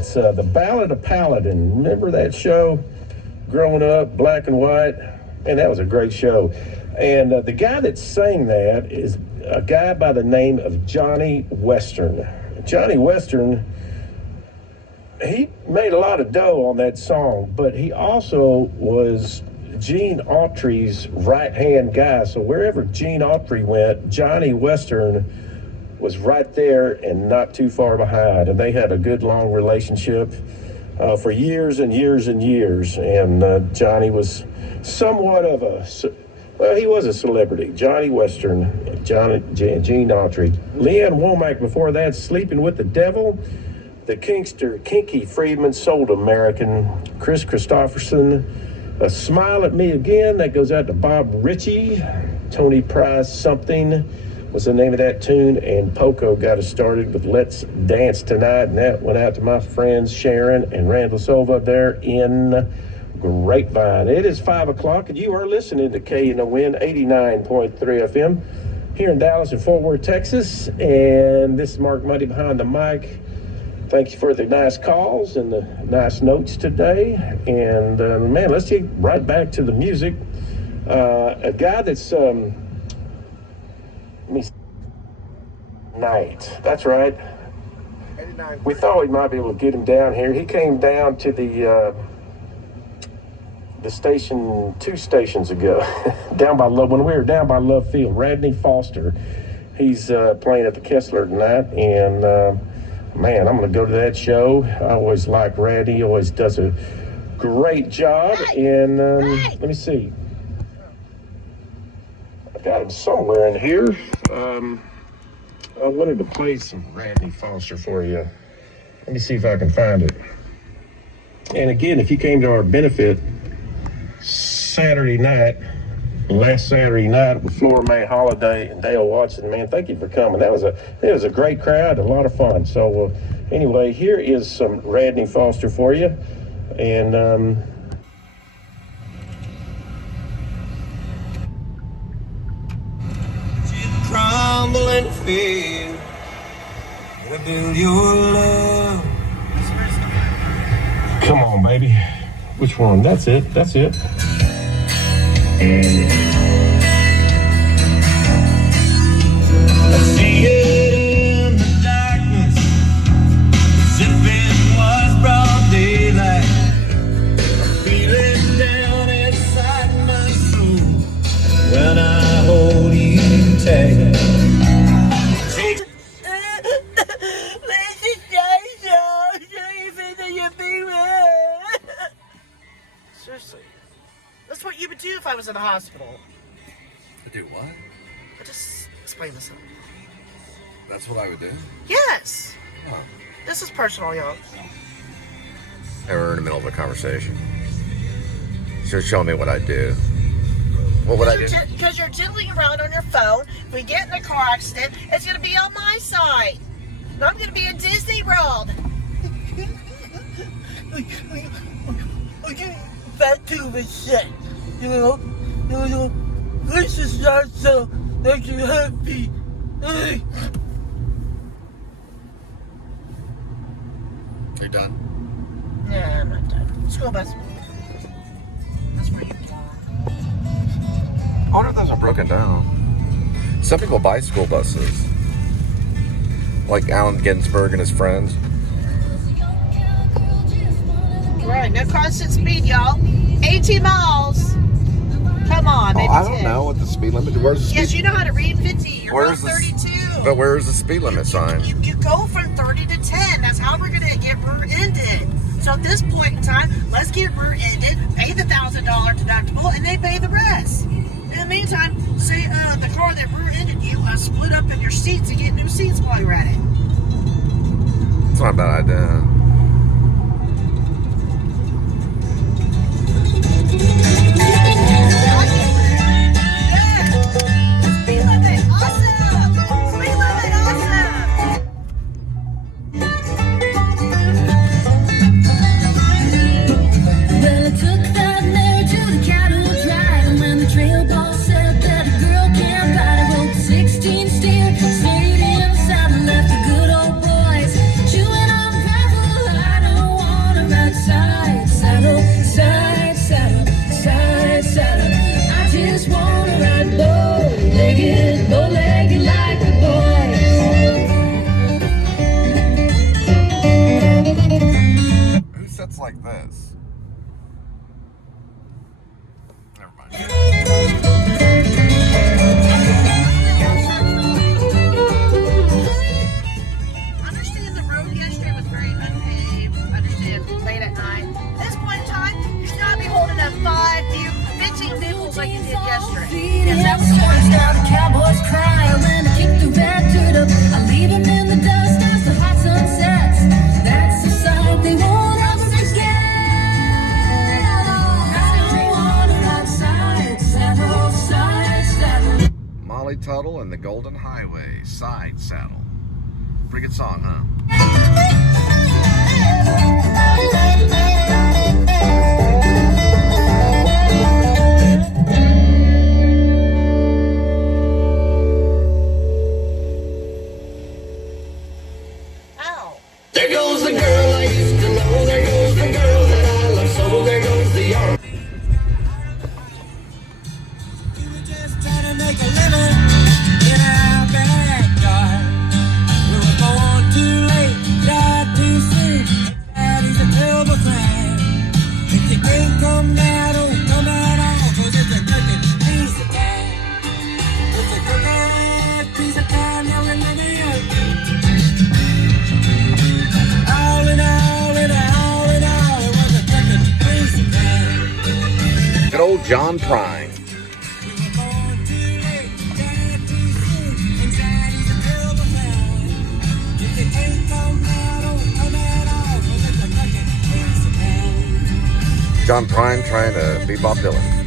That's The Ballad of Paladin. Remember that show? Growing up, black and white. And that was a great show. And the guy that sang that is a guy by the name of Johnny Western. Johnny Western, he made a lot of dough on that song, but he also was Gene Autry's right-hand guy. So wherever Gene Autry went, Johnny Western was right there and not too far behind. And they had a good, long relationship for years and years and years. And Johnny was somewhat of a, well, he was a celebrity. Johnny Western, Gene Autry. Leanne Womack before that, Sleeping with the Devil. The Kinkster, Kinky Friedman, Sold American. Chris Christopherson, Smile at Me Again. That goes out to Bob Ritchie. Tony Price, Something was the name of that tune. And Poco got us started with Let's Dance Tonight. And that went out to my friends Sharon and Randall Silva there in Grapevine. It is 5 o'clock and you are listening to KNON 89.3 FM here in Dallas and Fort Worth, Texas. And this is Mark Monday behind the mic. Thank you for the nice calls and the nice notes today. And man, let's get right back to the music. A guy that's Night. That's right. 89. We thought we might be able to get him down here. He came down to the station 2 stations ago, down by Love, when we were down by Love Field. Radney Foster, he's playing at the Kessler tonight, and man, I'm going to go to that show. I always like Radney. He always does a great job. And let me see. I got him somewhere in here. I wanted to play some Radney Foster for you. Let me see if I can find it. And again, if you came to our benefit Saturday night, last Saturday night with Flora Mae Holiday and Dale Watson, man, thank you for coming. It was a great crowd, a lot of fun. So anyway, here is some Radney Foster for you. And crumble and fail to build your love. Come on, baby. Which one? That's it. I see it in the darkness, as if it was broad daylight. I feel it down inside my soul when I hold you tight. Seriously. That's what you would do if I was in the hospital. To do what? Just explain this. That's what I would do? Yes. Oh. This is personal, y'all. And we're in the middle of a conversation. So show me what I do. What would I do? Because you're diddling around on your phone. If we get in a car accident, it's going to be on my side. And I'm going to be in Disney World. Back to the shit. You know, this is not so that you happy. Are you done? Yeah, I'm not done. School bus. That's where you go. I wonder if those are broken down. Some people buy school buses. Like Allen Ginsberg and his friends. Right, no constant speed, y'all. 18 miles. Come on, maybe I 10. don't know what the speed limit. Where's the speed? Yes, you know how to read 50. You're on Where's the 32. But where's the speed limit sign? You go from 30 to 10. That's how we're going to get rear-ended. So at this point in time, let's get rear-ended, pay the $1,000 deductible, and they pay the rest. In the meantime, say the car that rear-ended you split up in your seats and get new seats while you're at it. It's not a bad idea. Stayed inside and left the good old boys chewing on gravel. I don't like this. Never mind. Understand the road yesterday was very unpaved. Understand late at night. At this point in time, you should not be holding up 15 vehicles like you did yesterday. Yes, that was Now the cowboys cry when I kick the red dirt up. I leave them in the dust as the hot sun sets. That's the sight they won't ever forget. I don't want it outside, saddle, side, saddle. Molly Tuttle and the Golden Highway, Side Saddle. Pretty good song, huh? There goes the girl I used to know. There goes the girl that I love so. There goes the yard. We were just trying to make a living in our backyard. We were born too late, died too soon. Daddy's a terrible thing. If you can't come now, don't come at all. 'Cause it's a crooked piece of time. It's a crooked piece of time. Now we're living here. All in all, it was a crooked piece of time. Good old John Prine. We were born too late, died too soon. Anxiety's a terrible thing. If you can't come now, don't come at all. 'Cause it's a crooked piece of time. John Prine trying to be Bob Dylan.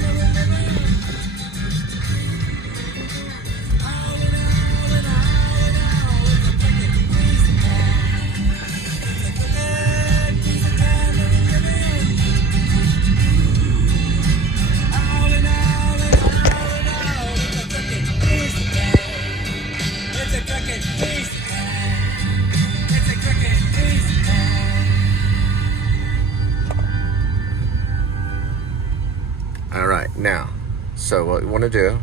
All right, now, so what we want to do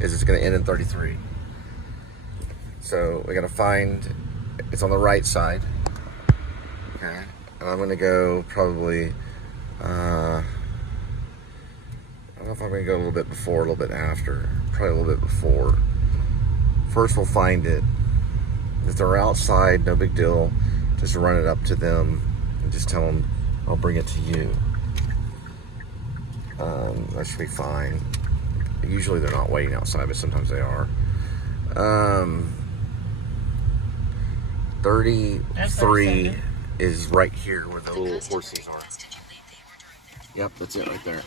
is it's going to end in 33. So we're going to find, it's on the right side. Okay, and I'm going to go probably, I don't know if I'm going to go a little bit before, a little bit after, probably a little bit before. First we'll find it. If they're outside, no big deal. Just run it up to them and just tell them, I'll bring it to you. That should be fine. Usually they're not waiting outside, but sometimes they are. 33 is right here where the little horses are. Yep, that's it right there.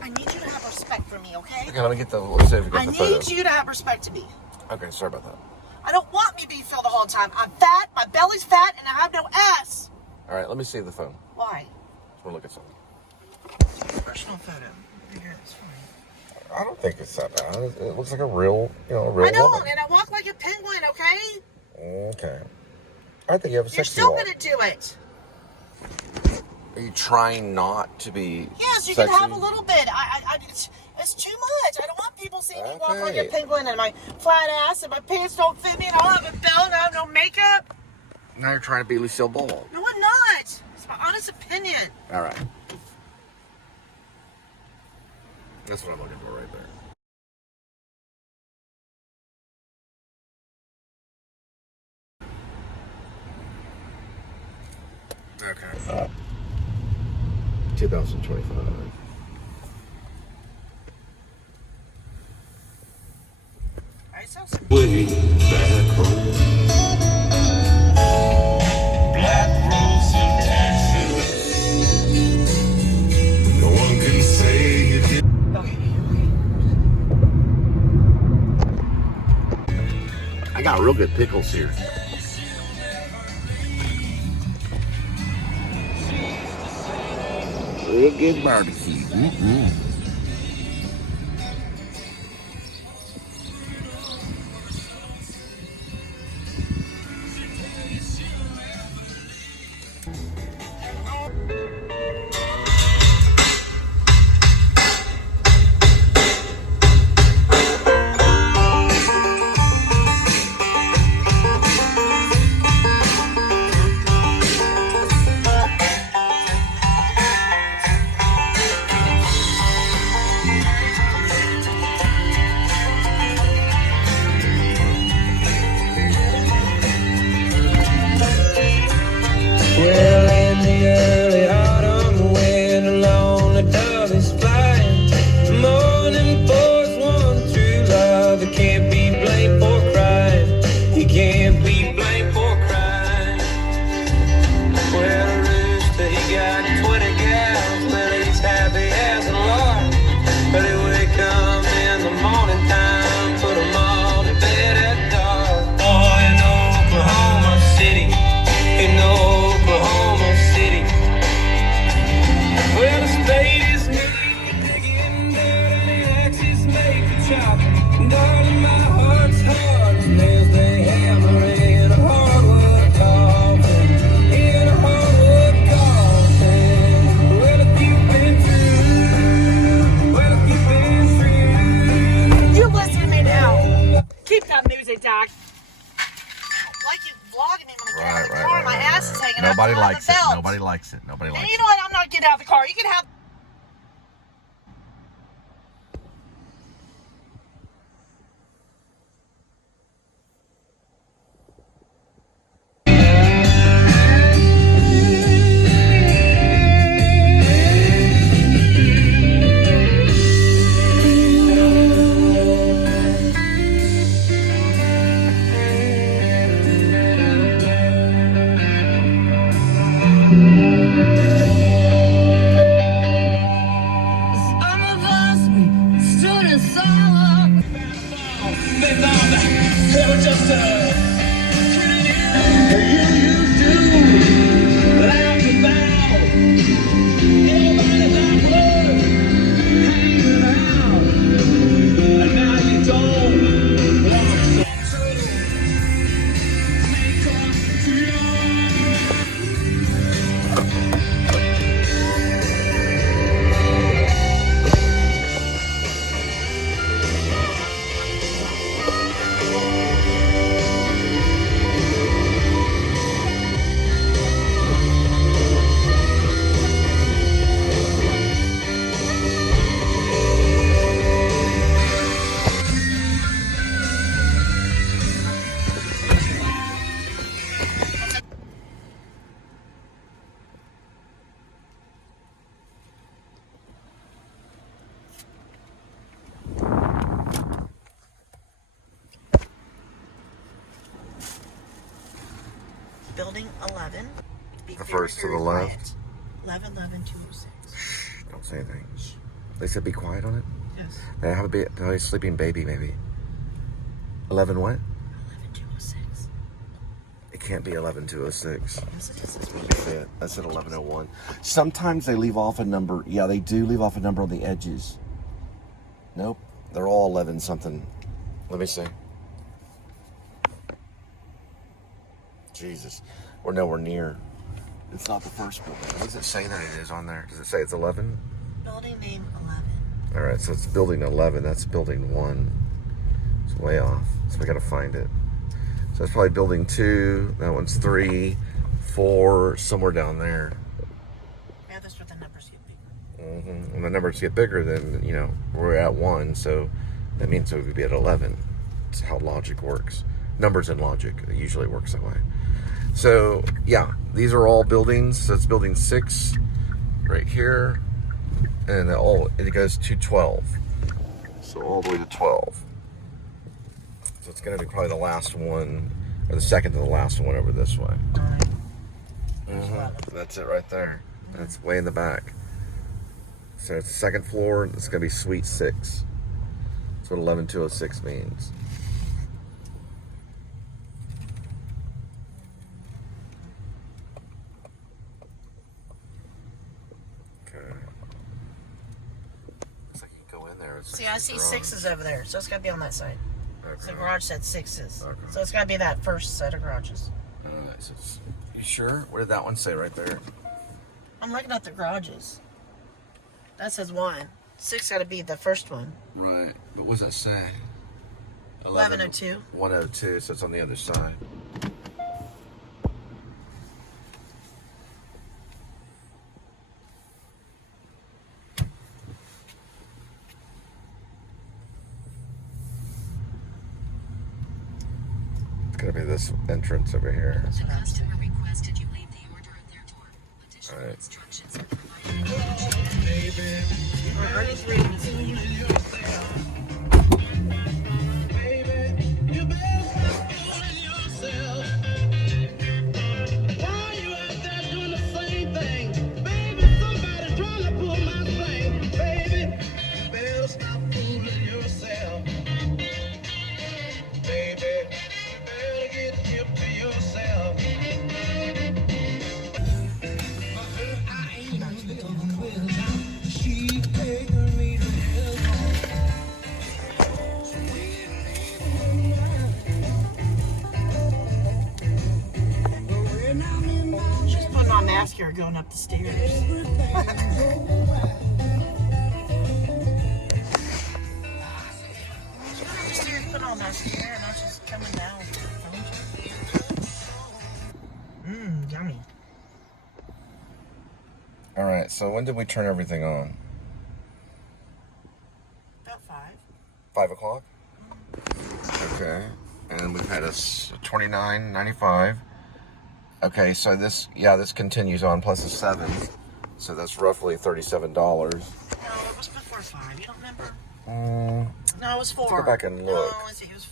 I need you to have respect for me, okay? Okay, let me get the, let's see if we got I the photo. need you to have respect to me. Okay, sorry about that. I don't want me being filled the whole time. I'm fat, my belly's fat, and I have no ass. All right, let me see the phone. Why? Just want to look at something. Professional photo. Figure it's fine. I don't think it's that bad. It looks like a real, a real I don't, woman. and I walk like a penguin, okay? Okay. I think you have a You're sexy still walk. gonna do it. Are you trying not to be Yes, you sexy? can have a little bit. It's too much. I don't want people seeing me walk like Okay. a penguin and my flat ass and my pants don't fit me and I don't have a belt and I have no makeup. Now you're trying to be Lucille Ball. No, I'm not. It's my honest opinion. All right. That's what I'm looking for right there. Okay. 2025. Alright, so some Way back road. Black rose of Texas. No one can say you did. I got real good pickles here. Real good barbecue. Well, in the early autumn, when a lonely dove is flying, morning pours one true love. He can't be blamed for crying. He can't be blamed for crying. Well, a rooster, he got 20 gals, but he's happy as a lark. But he wake up in the morning time, put them all to bed at dark. Oh, in Oklahoma City, in Oklahoma City. Well, the spade is made for digging dirt and the axe is made for chopping. Darling, my heart's hard as nails, they hammer in a hardwood coffin. In a hardwood coffin. Well, if you've been through, well, if you've been through. You listen to me now. Keep that music, Doc. Like you vlogging me when I get out of the car. My ass is hanging out. Nobody from likes the it. belt. Nobody likes it. Nobody And likes you it. know what? I'm not getting out of the car. You can have. Some of us, we stood in silence. They thought that they were just you do laugh about. Everybody that blood hanging out, and now you don't want to make up to you. Building 11. Be The very, first to very the quiet. left. 11, 206. Don't say anything. They said be quiet on it. Yes. They have a sleeping baby, maybe. 11 what? 11206. It can't be 11206. Yes, it is. Let me say it. I said 1101. Sometimes they leave off a number. Yeah, they do leave off a number on the edges. Nope. They're all 11 something. Let me see. Jesus. We're nowhere near. It's not the first building. What does it say that it is on there? Does it say it's 11? Building name 11. All right, so it's building 11. That's building 1. It's way off. So we got to find it. So it's probably building 2. That one's 3, 4, somewhere down there. Yeah, that's where the numbers get bigger. When the numbers get bigger, then, you know, we're at 1. So that means we would be at 11. That's how logic works. Numbers and logic, it usually works that way. So, yeah, these are all buildings. So it's building 6 right here. And it goes to 12. So all the way to 12. So it's going to be probably the last one, or the second to the last one over this way. That's it right there. That's way in the back. So it's the second floor. It's going to be Suite 6. That's what 11206 means. See, I see 6s over there, so it's got to be on that side. Okay. So the garage said 6s. Okay. So it's got to be that first set of garages. So you sure? What did that one say right there? I'm looking at the garages. That says 1. 6 got to be the first one. Right. But what does that say? 1102. 102, so it's on the other side. Gonna be this entrance over here. The customer requested you leave the order at their door. Additional Alright. instructions are provided. She's putting on mascara going up the stairs. She's putting on mascara and now she's coming down. Yummy. All right. So when did we turn everything on? About 5. 5 o'clock. Okay. And we've had us $29.95. Okay, so this continues on plus a 7, so that's roughly $37. No, it was before 5. You don't remember? No, it was 4. Go back and look. No, it was.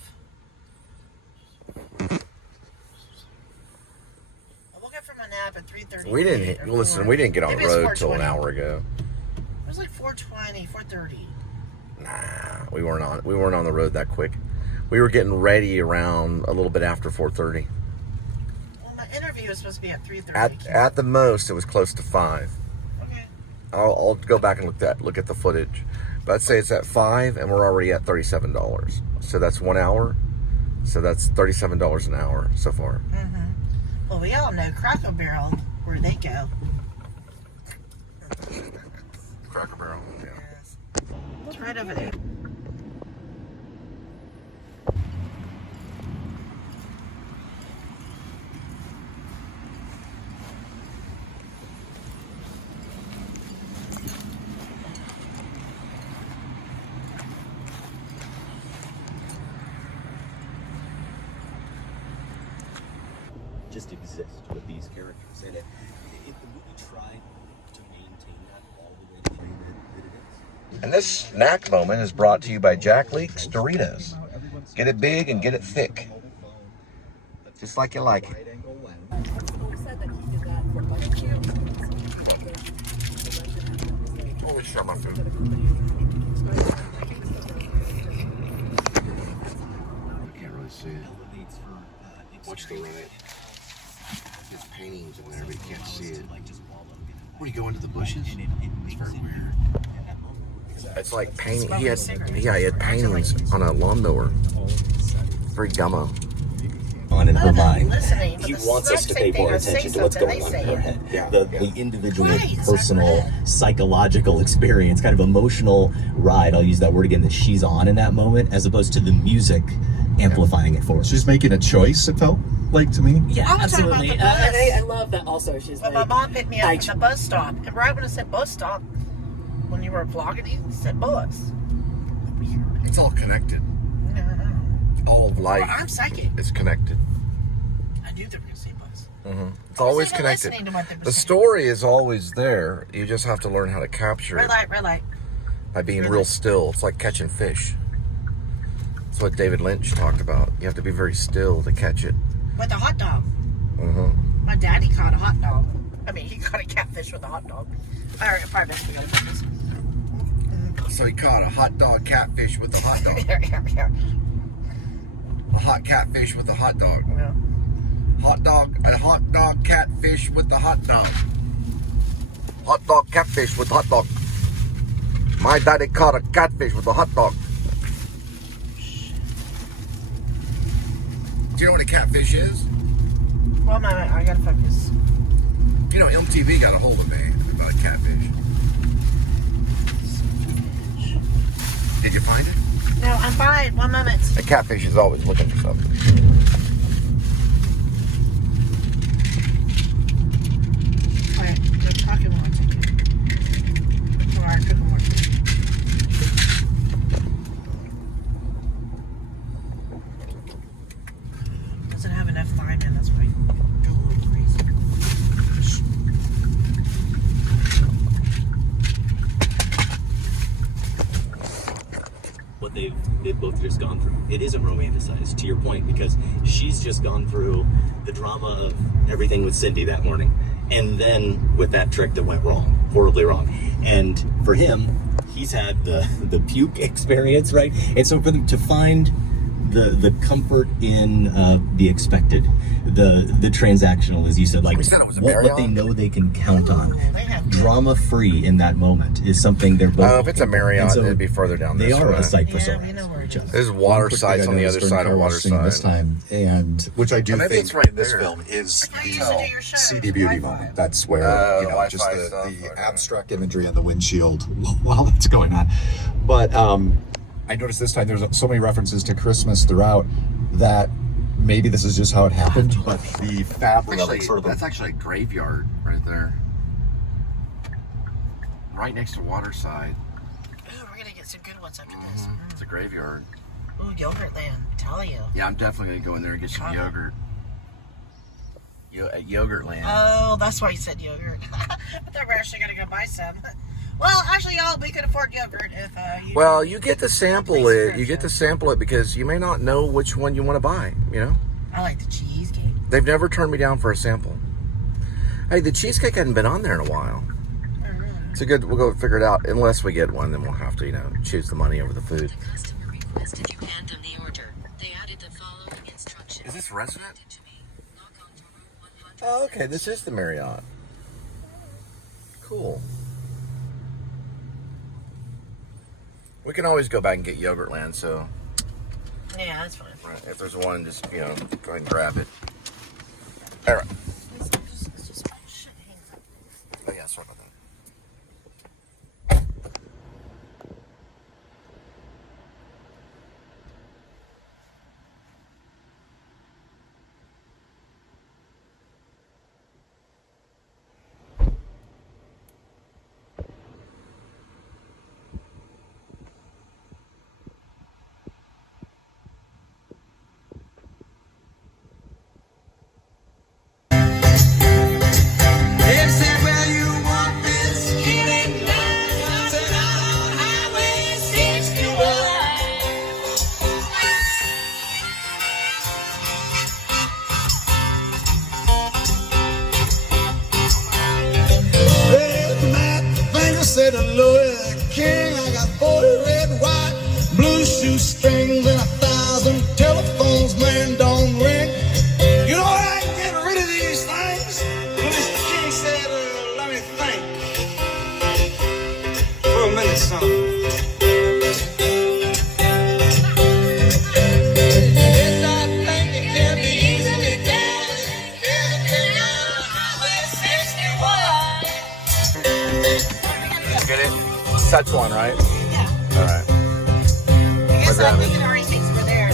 I woke up from a nap at 3:30. We didn't get on the Maybe it's road till 4:20. an hour ago. It was like 4:20, 4:30. Nah, we weren't on the road that quick. We were getting ready around a little bit after 4:30. Well, my interview was supposed to be at 3:30. At the most, it was close to 5. Okay. I'll go back and look at the footage. But I'd say it's at 5, and we're already at $37. So that's 1 hour. So that's $37 an hour so far. Well, we all know Cracker Barrel, where they go. Cracker Barrel, yeah. Yes. It's right over there. Just exist with these characters, and if the movie tried to maintain that all the way to the end that it is. And this snack moment is brought to you by Jack Leak's Doritos. Get it big and get it thick. Just like you like it. Holy shit, my food. I can't really see it. Watch the right. There's paintings in there, but you can't see it. Where you go into the bushes? It's very weird. It's like painting. He had paintings on a lawnmower. Very gummo. on in her mind. Listening, He but the wants us to exact pay same thing. more I say attention to what's something, going they on in say her it. head. Yeah, The yeah. individual, Right, personal, exactly. psychological experience, kind of emotional ride, I'll use that word again, that she's on in that moment, as opposed to the music amplifying it for us. She's making a choice, it felt like to me. Yeah, I was talking about absolutely. the bus. I love that also. She's But like, my mom picked me up I- from the bus stop, and right when I said bus stop, when you were vlogging, you said bus. It's all connected. No. All of life Well, I'm psychic. is connected. I knew they were going to say bus. It's always even connected. listening to what they were The saying. story is always there. You just have to learn how to capture it Red light. by being red real light. still. It's like catching fish. That's what David Lynch talked about. You have to be very still to catch it. With a hot dog. My daddy caught a hot dog. I mean, he caught a catfish with a hot dog. All right, probably best we go with this. So he caught a hot dog catfish with a hot dog. Here. A hot catfish with a hot dog. Yeah. A hot dog catfish with a hot dog. Hot dog catfish with hot dog. My daddy caught a catfish with a hot dog. Do you know what a catfish is? Well, I gotta focus. You know, MTV got a hold of me about a catfish. Did you find it? No, I'm fine. 1 moment. A catfish is always looking for something. All right, keep talking while I take it. All right, good one. Doesn't have enough thyme in, that's why. Go a little crazy. What they've both just gone through. It isn't romanticized, to your point, because she's just gone through the drama of everything with Cindy that morning, and then with that trick that went wrong, horribly wrong. And for him, he's had the puke experience, right? And so for them to find the comfort in the expected, the transactional, as you said, like We said it was a what they Marriott. know they can count on. They have Drama-free in that moment is something they're both. If it's a Marriott, And so it'd be further down They this are way. a sight for Yeah, sore we know where it each is. other. There's water Quick sites thing on I the noticed other during side of Carol's water scene This side. time, and which I do Maybe think it's right this there. film is I used the to do your shows, CD beauty Wi-Fi. moment. That's where The just Wi-Fi stuff, the okay. abstract imagery on the windshield while that's going on. But I noticed this time there's so many references to Christmas throughout that maybe this is just how it happened. But the fabric of it, sort of That's actually a graveyard right there. Right next to Waterside. Ooh, we're gonna get some good ones after this. It's a graveyard. Ooh, Yogurt Land. Tell you. Yeah, I'm definitely gonna go in there and get some Got it. yogurt. At Yogurt Land. Oh, that's why you said yogurt. I thought we were actually gonna go buy some. Well, actually, y'all, we could afford yogurt if you. Well, you get to sample Please it. correct You get that. to sample it because you may not know which one you want to buy. You know, I like the cheesecake. they've never turned me down for a sample. Hey, the cheesecake hadn't been on there in a while. Oh, really? It's a good. We'll go figure it out. Unless we get one, then we'll have to, choose the money over the food. Customer requested you hand them the order. They added the following instructions. Is this resident? To me. Log on to room 100. Oh, okay. This is the Marriott. Cool. We can always go back and get Yogurt Land. So Yeah, that's fine. if there's one, just go ahead and grab it. All right. It's just shit hangs up. Oh yeah, sorry about that. They said, well, you want this, it ain't none. Said out on Highway 61. Well, my finger said, Lord King, I got 40 red, white, blue shoestrings and 1,000 telephones, man, don't ring. You know I can get rid of these things. Well, Mr. King said, let me think. For a minute, son. Yes, I think it can be easily Such one, right? Yeah. All right. I guess I think it already thinks we're there.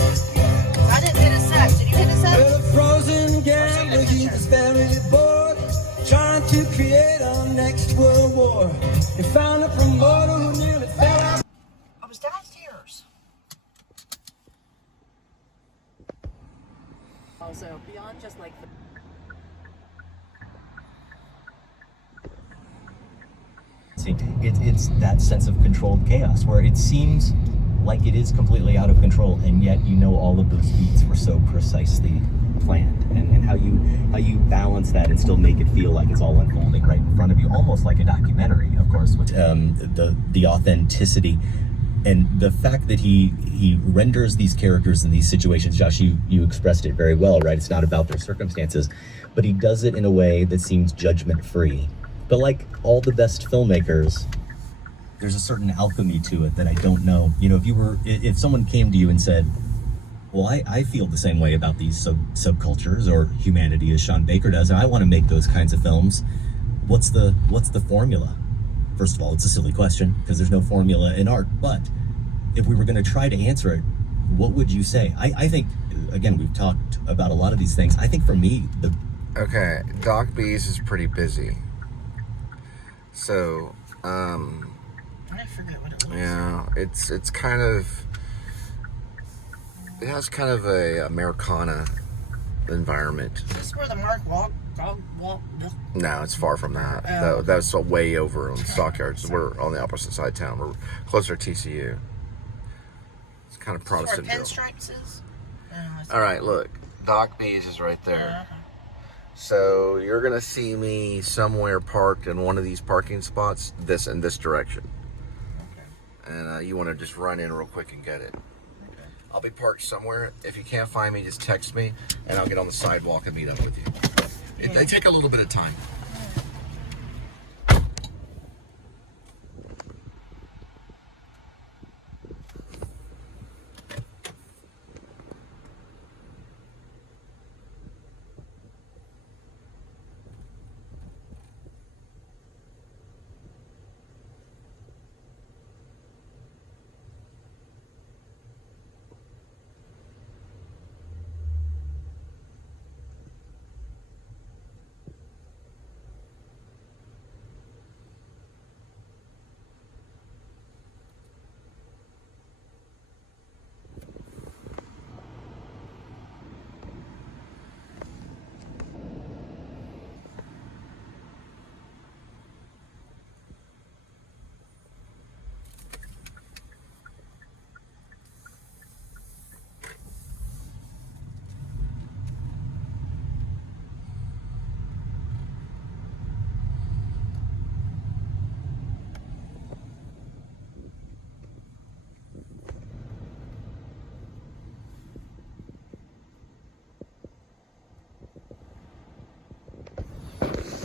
I didn't hit a set. Did you hit a set? Well, a frozen gambler, he was very bored, trying to create our next world war. He found a promoter who nearly fell out. I was downstairs. Also, beyond just like the It's that sense of controlled chaos where it seems like it is completely out of control, and yet you know all of those beats were so precisely planned, and how you balance that and still make it feel like it's all unfolding right in front of you, almost like a documentary, of course, with the authenticity and the fact that he renders these characters in these situations. Josh, you expressed it very well, right? It's not about their circumstances, but he does it in a way that seems judgment-free. But like all the best filmmakers, there's a certain alchemy to it that I don't know. You know, if someone came to you and said, well, I feel the same way about these subcultures or humanity as Sean Baker does, and I want to make those kinds of films, what's the formula? First of all, it's a silly question because there's no formula in art, but if we were going to try to answer it, what would you say? I think, again, we've talked about a lot of these things. I think for me, Okay, Doc B's is pretty busy. So, I forget what it was. yeah, it's kind of, it has kind of a Americana environment. Is this where the Mark walk? No, it's far from that. Oh. That's way over on Stockyards. We're on the opposite side of town. We're closer to TCU. It's kind of Protestant. Where Pinstripes is? All right, look, Doc B's is right there. So you're gonna see me somewhere parked in one of these parking spots, in this direction. Okay. And you want to just run in real quick and get it. Okay. I'll be parked somewhere. If you can't find me, just text me, and I'll get on the sidewalk and meet up with you. They take a little bit of time.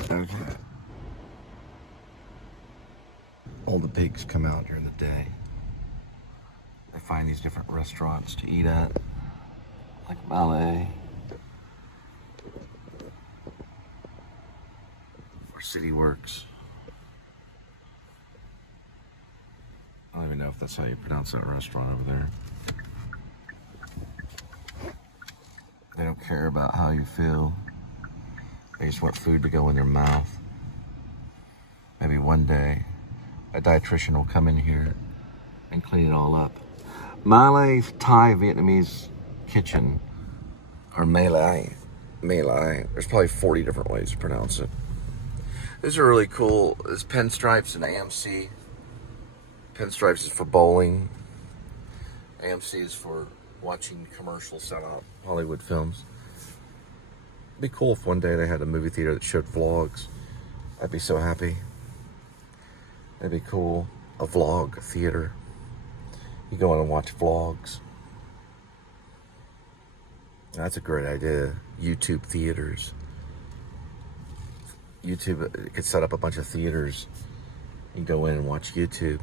Okay. All the pigs come out during the day. They find these different restaurants to eat at, like Ballet or City Works. I don't even know if that's how you pronounce that restaurant over there. They don't care about how you feel. They just want food to go in their mouth. Maybe one day, a dietitian will come in here and clean it all up. Malay's Thai Vietnamese kitchen, or Malay. There's probably 40 different ways to pronounce it. These are really cool. There's Pinstripes and AMC. Pinstripes is for bowling. AMC is for watching commercials set up, Hollywood films. It'd be cool if one day they had a movie theater that showed vlogs. I'd be so happy. It'd be cool. A vlog theater. You go in and watch vlogs. That's a great idea. YouTube theaters. YouTube could set up a bunch of theaters. You go in and watch YouTube.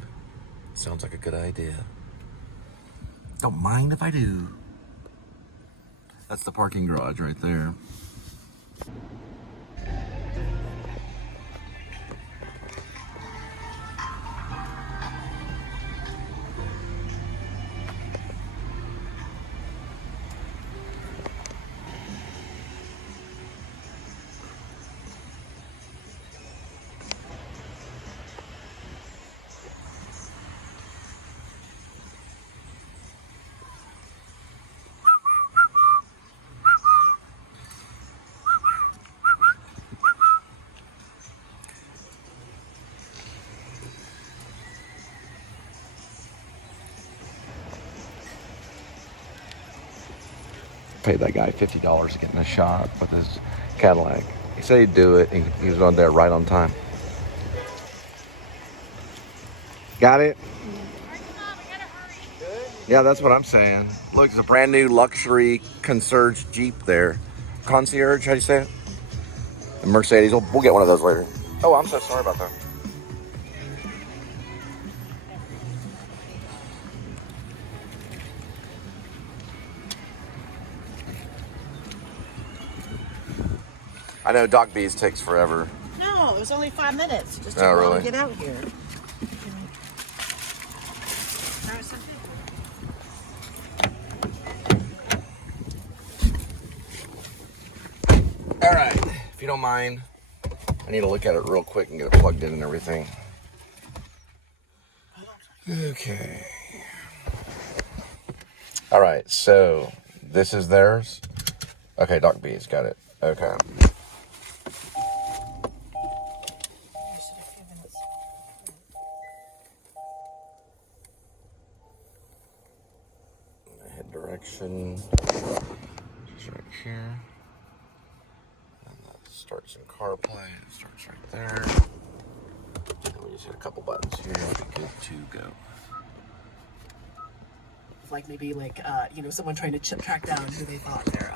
Sounds like a good idea. Don't mind if I do. That's the parking garage right there. paid that guy $50 to get in a shot with his Cadillac. He said he'd do it. He was on there right on time. Got it? Yeah, that's what I'm saying. Look, it's a brand new luxury concierge Jeep there. Concierge, how do you say it? A Mercedes. We'll get one of those later. Oh, I'm so sorry about that. I know Doc B's takes forever. No, it was only 5 minutes. Just Oh, to really? get out here. All right, if you don't mind, I need to look at it real quick and get it plugged in and everything. Okay. All right, so this is theirs. Okay, Doc B's got it. Okay. Head direction. Just right here. And that starts in CarPlay. It starts right there. And we just hit a couple buttons here. We're good to go. Like maybe like someone trying to track down who they thought their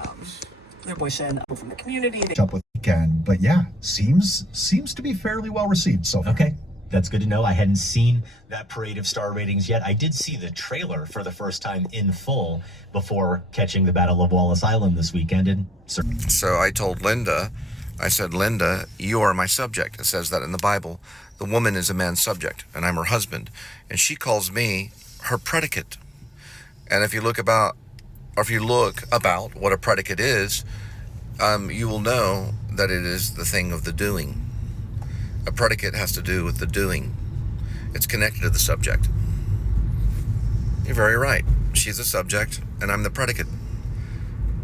boyfriend from the community. Jump with weekend, but yeah, seems to be fairly well received so far. Okay, that's good to know. I hadn't seen that parade of star ratings yet. I did see the trailer for the first time in full before catching the Battle of Wallace Island this weekend. And So I told Linda, I said, Linda, you are my subject. It says that in the Bible. The woman is a man's subject, and I'm her husband. And she calls me her predicate. And if you look about what a predicate is, you will know that it is the thing of the doing. A predicate has to do with the doing. It's connected to the subject. You're very right. She's the subject, and I'm the predicate.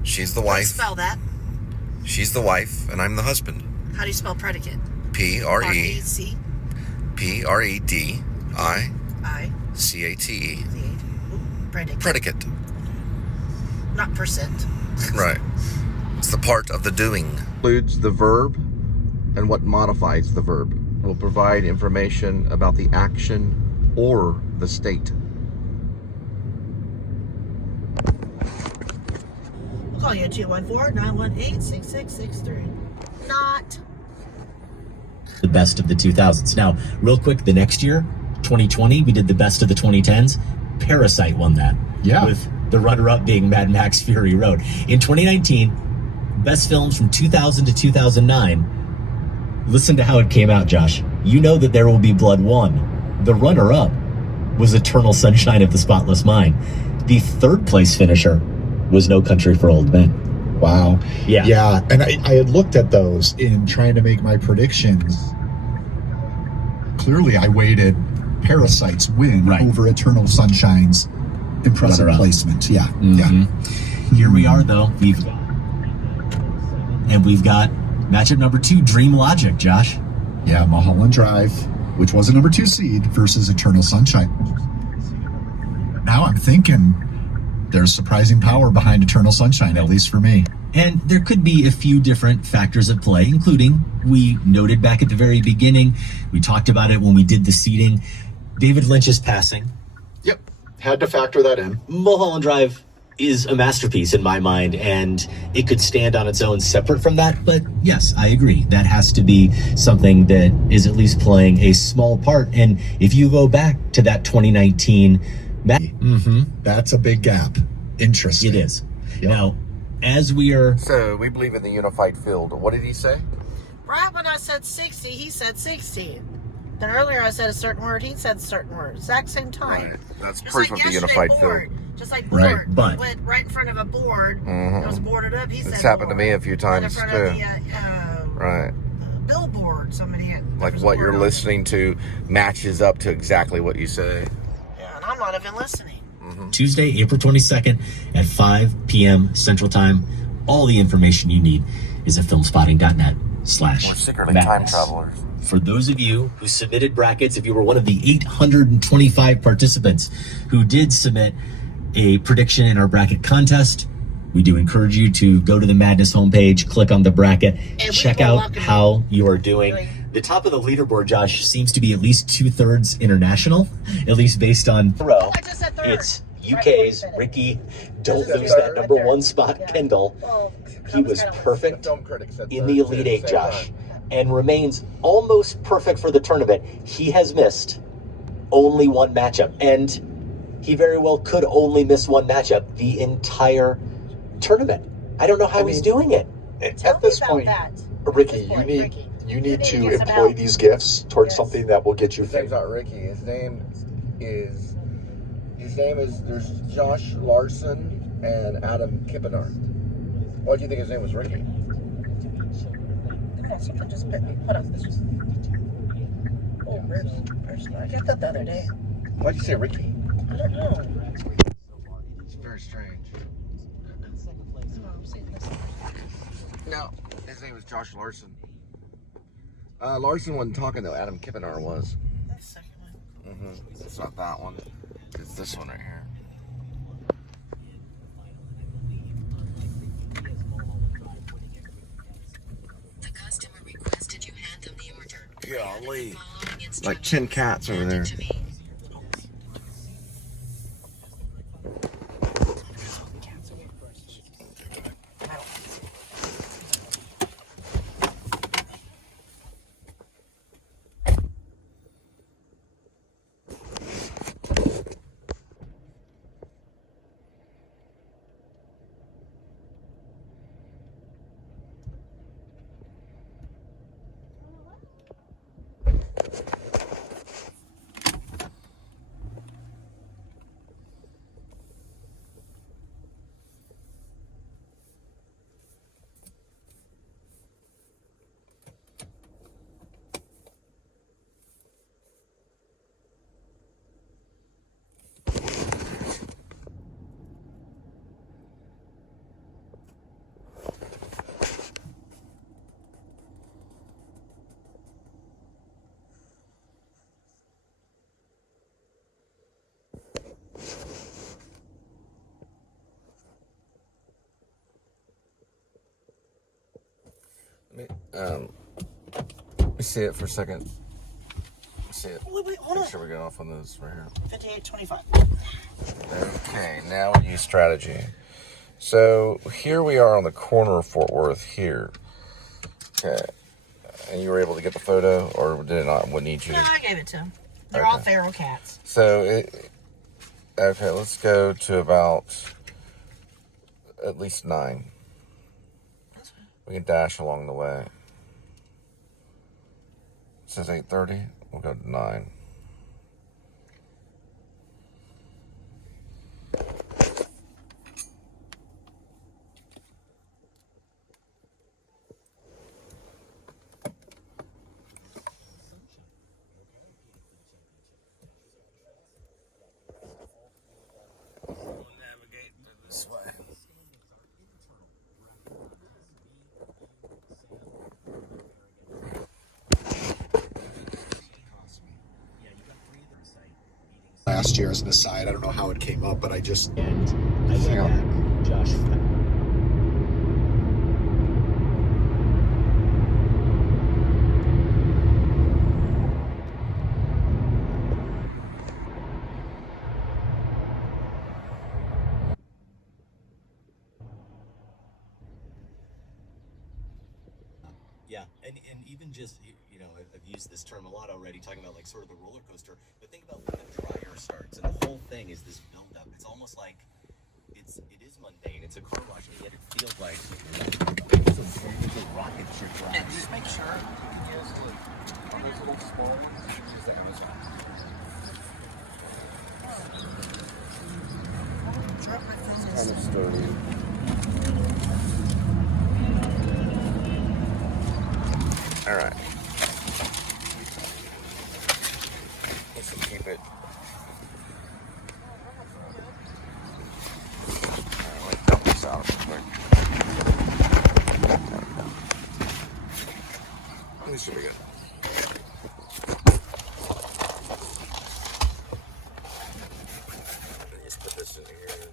She's the How do you wife. spell that? She's the wife, and I'm the husband. How do you spell predicate? P-R-E-D-I-C-A-T-E. Predicate. Predicate. Not percent. Right. It's the part of the doing. Includes the verb and what modifies the verb. It will provide information about the action or the state. We'll call you at 214-918-6663. Not. the best of the 2000s. Now, real quick, the next year, 2020, we did the best of the 2010s. Parasite won that. Yeah. With the runner-up being Mad Max Fury Road. In 2019, best films from 2000 to 2009. Listen to how it came out, Josh. You Know That There Will Be Blood won. The runner-up was Eternal Sunshine of the Spotless Mind. The third place finisher was No Country for Old Men. Wow. Yeah. Yeah. And I had looked at those in trying to make my predictions. Clearly, I weighted Parasite's win over Eternal Sunshine's impressive Runner-up. placement. Yeah. Yeah. Here we are, though. We've got matchup number 2, Dream Logic, Josh. Yeah. Mulholland Drive, which was a number 2 seed, versus Eternal Sunshine. Now I'm thinking there's surprising power behind Eternal Sunshine, at least for me. And there could be a few different factors at play, including, we noted back at the very beginning, we talked about it when we did the seating, David Lynch's passing. Yep. Had to factor that in. Mulholland Drive is a masterpiece in my mind, and it could stand on its own separate from that. But yes, I agree. That has to be something that is at least playing a small part. And if you go back to that 2019... That's a big gap. Interesting. It is. Yep. Now, as we are... So, we believe in the unified field. What did he say? Right when I said 60, he said 16. Then earlier I said a certain word, he said a certain word. Exact same time. Right. That's Just proof like of the yesterday, unified board. field. Just like Right, board. but- He went right in front of a board. It was boarded up. He said It's happened to board. me a few And times, in front too. of the Right. billboard, somebody had. there Like was a what board you're on it. listening to matches up to exactly what you say. Yeah, and I'm not even listening. Tuesday, April 22nd at 5 p.m. Central Time. All the information you need is at filmspotting.net/. We're secretly time travelers. For those of you who submitted brackets, if you were one of the 825 participants who did submit a prediction in our bracket contest, We do encourage you to go to the Madness homepage, click on the bracket, check out how you are doing. The top of the leaderboard, Josh, seems to be at least 2/3 international, at least based on row. It's UK's Ricky. Don't lose that number one spot, Kendall. He was perfect in the Elite Eight, Josh, and remains almost perfect for the tournament. He has missed only one matchup, and he very well could only miss one matchup the entire tournament. I don't know how he's doing it. At this point, Ricky, you need to employ these gifts towards something that will get you His name's fame. not Ricky. His name is there's Josh Larson and Adam Kippenar. Why do you think his name was Ricky? Something just bit me. Put up. Oh, where's I got that the other day. Why'd you say Ricky? I don't know. It's very strange. No, his name is Josh Larson. Larson wasn't talking though. Adam Kippenar was. That's the second one. It's not that one. It's this one right here. The customer requested you hand them the order. Golly. Like 10 cats over there. Let me see it for a second. Let me see it. Wait, hold on. Make sure we get off on this right here. 58.25. Okay, now we use strategy. So here we are on the corner of Fort Worth here. Okay. And you were able to get the photo, or did it not? What need you No, to? I gave it to him. They're all feral cats. So, okay, let's go to about at least 9. We can dash along the way. It says 8:30. We'll go to 9. This way. Last year as an aside, I don't know how it came up, but I just... And I went back, Josh. Yeah, and even just, you know, I've used this term a lot already, talking about like sort of the roller coaster, but think about when the dryer starts, and the whole thing is this build-up. It's almost like it is mundane. It's a car wash, and yet it feels like it's a rocket ship ride. And just make sure. Kind of sturdy. All right. Let's keep it. All right, dump this out real quick. There we go. This should be good. Let's put this in here.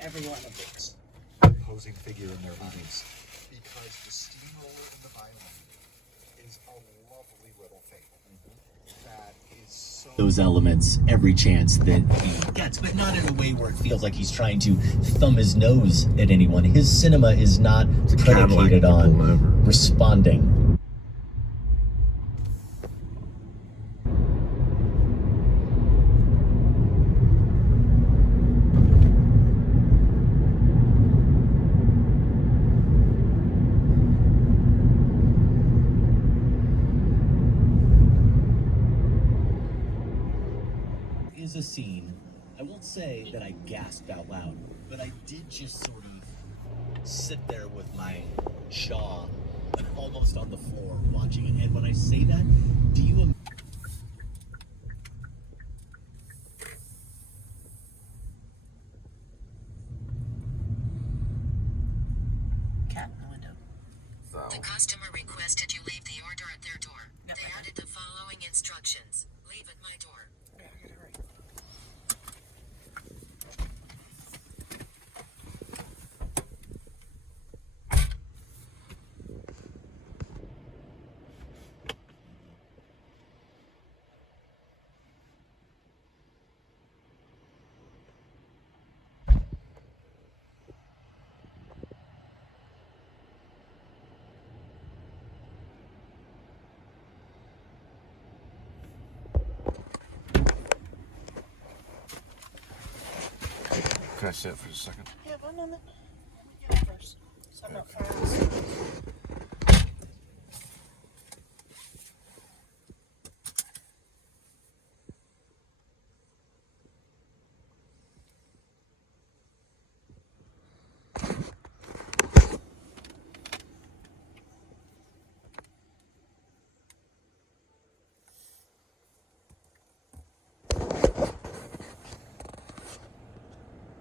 every one of these. Imposing figure in their movies, because the steamroller and the violin is a lovely little thing that is so. Those elements every chance that he gets, but not in a way where it feels like he's trying to thumb his nose at anyone. His cinema is not predicated on responding. Is a scene, I won't say that I gasped out loud, but I did just sort of sit there with my jaw almost on the floor watching it. And when I say that, do you Cat in the window. The customer requested you leave the order at their door. They added the following instructions. Leave at my door. Can I sit for a second? Yeah, 1 moment. Let me get it first. So I'm not fast.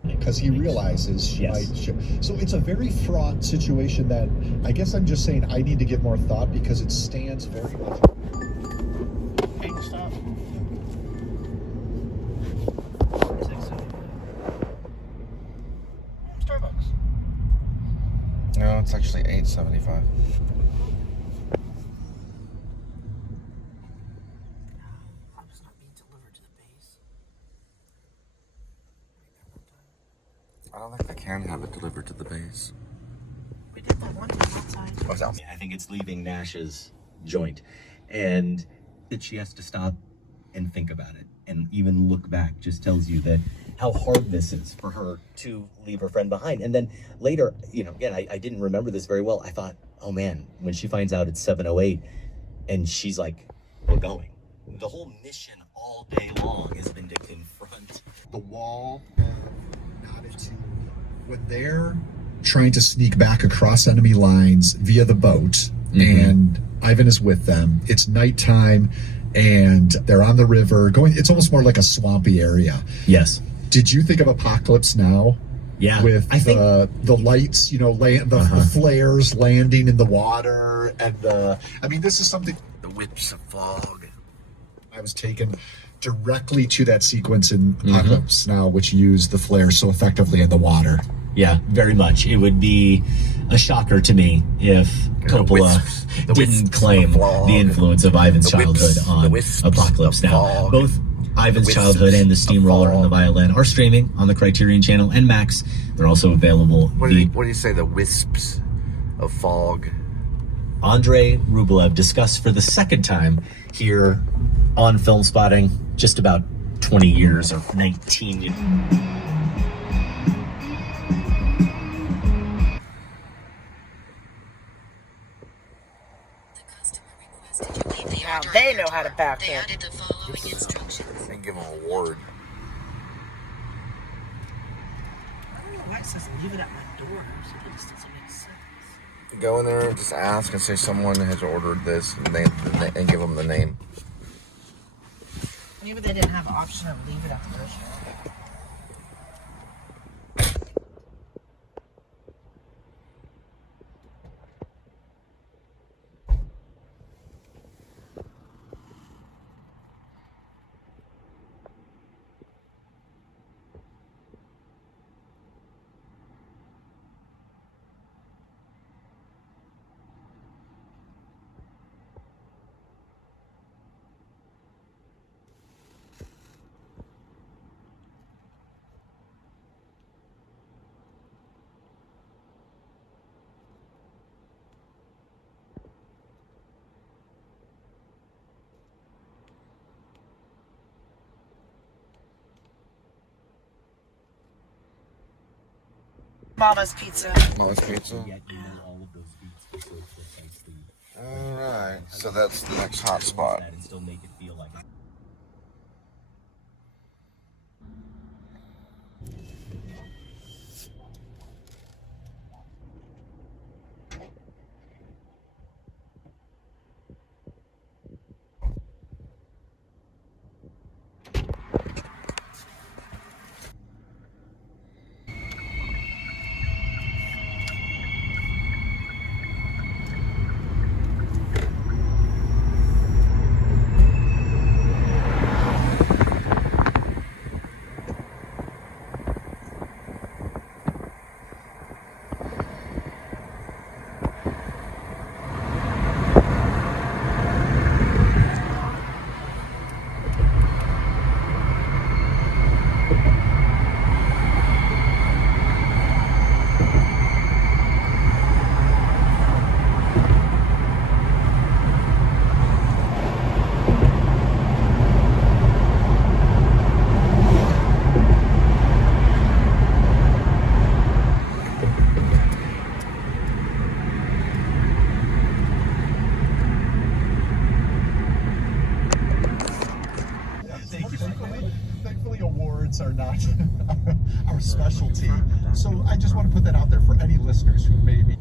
Because he realizes she Yes. might. So it's a very fraught situation that I guess I'm just saying I need to give more thought, because it stands very much. Hey, stop. Starbucks. No, it's actually $8.75. It's not being delivered to the base. I don't think they can have it delivered to the base. We did that one time outside. Oh, it's outside. I think it's leaving Nash's joint, and that she has to stop and think about it and even look back just tells you that how hard this is for her to leave her friend behind. And then later, you know, again, I didn't remember this very well. I thought, oh man, when she finds out it's 7:08 and she's like, we're going. The whole mission all day long has been dicked in front. The wall nodded to when they're trying to sneak back across enemy lines via the boat, and Ivan is with them. It's nighttime and they're on the river going. It's almost more like a swampy area. Yes. Did you think of Apocalypse Now? Yeah. With I think the lights, you know, the flares landing in the water, and I mean, this is something. The whips of fog. I was taken directly to that sequence in Apocalypse Now, which used the flares so effectively in the water. Yeah, very much. It would be a shocker to me if Coppola didn't claim the influence of Ivan's childhood on Apocalypse Now. Both Ivan's childhood and the steamroller and the violin are streaming on the Criterion channel and Max. They're also available. What do you say? The wisps of fog. Andrei Rublev discussed for the second time here on Film Spotting, just about 20 years or 19. Now they know how to back They in. added the following instructions. They give them an award. I don't know why it says leave it at my door. So that just doesn't make sense. Go in there and just ask and say someone has ordered this, and and give them the name. Maybe they didn't have an option of leave it at the grocery store. Mama's Pizza. Mama's Pizza. All right, so that's the next hot spot. Thankfully, awards are not our specialty. So I just want to put that out there for any listeners who may be